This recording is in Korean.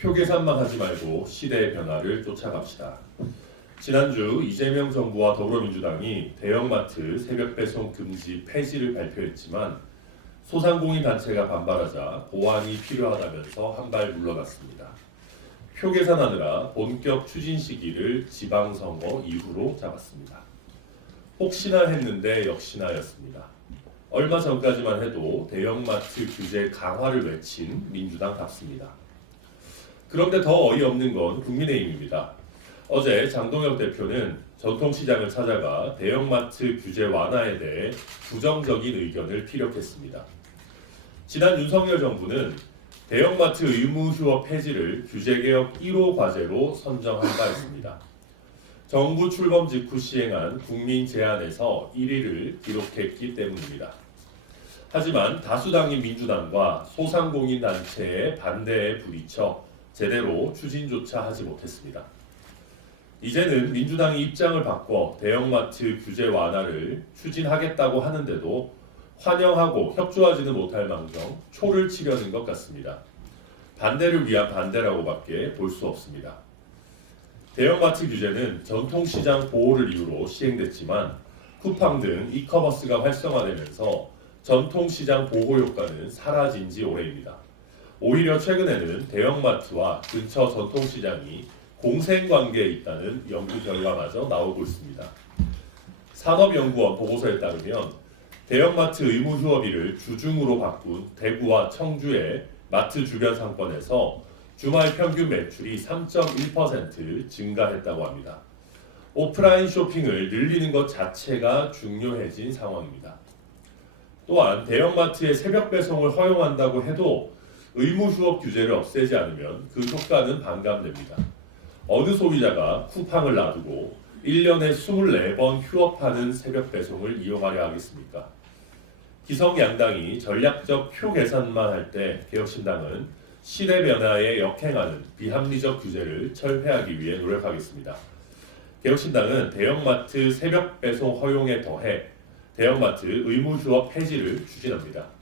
표 계산만 하지 말고 시대의 변화를 쫓아갑시다. 지난주 이재명 정부와 더불어민주당이 대형마트 새벽 배송 금지 폐지를 발표했지만 소상공인 단체가 반발하자 보완이 필요하다면서 한 발 물러났습니다. 표 계산하느라 본격 추진 시기를 지방선거 이후로 잡았습니다. 혹시나 했는데 역시나였습니다. 얼마 전까지만 해도 대형마트 규제 강화를 외친 민주당 답습니다. 그런데 더 어이없는 건 국민의힘입니다. 어제 장동혁 대표는 전통시장을 찾아가 대형마트 규제 완화에 대해 부정적인 의견을 피력했습니다. 지난 윤석열 정부는 대형마트 의무 휴업 폐지를 규제개혁 1호 과제로 선정한 바 있습니다. 정부 출범 직후 시행한 국민 제안에서 1위를 기록했기 때문입니다. 하지만 다수당인 민주당과 소상공인 단체의 반대에 부딪혀 제대로 추진조차 하지 못했습니다. 이제는 민주당이 입장을 바꿔 대형마트 규제 완화를 추진하겠다고 하는데도 환영하고 협조하지는 못할 망정 초를 치려는 것 같습니다. 반대를 위한 반대라고밖에 볼 수 없습니다. 대형마트 규제는 전통시장 보호를 이유로 시행됐지만 쿠팡 등 이커머스가 활성화되면서 전통시장 보호 효과는 사라진 지 오래입니다. 오히려 최근에는 대형마트와 근처 전통시장이 공생관계에 있다는 연구 결과마저 나오고 있습니다. 산업연구원 보고서에 따르면 대형마트 의무 휴업일을 주중으로 바꾼 대구와 청주의 마트 주변 상권에서 주말 평균 매출이 3.1% 증가했다고 합니다. 오프라인 쇼핑을 늘리는 것 자체가 중요해진 상황입니다. 또한 대형마트의 새벽 배송을 허용한다고 해도 의무 휴업 규제를 없애지 않으면 그 효과는 반감됩니다. 어느 소비자가 쿠팡을 놔두고 1년에 24번 휴업하는 새벽 배송을 이용하려 하겠습니까? 기성 양당이 전략적 표 계산만 할 때 개혁신당은 시대 변화에 역행하는 비합리적 규제를 철회하기 위해 노력하겠습니다. 개혁신당은 대형마트 새벽 배송 허용에 더해 대형마트 의무 휴업 폐지를 추진합니다.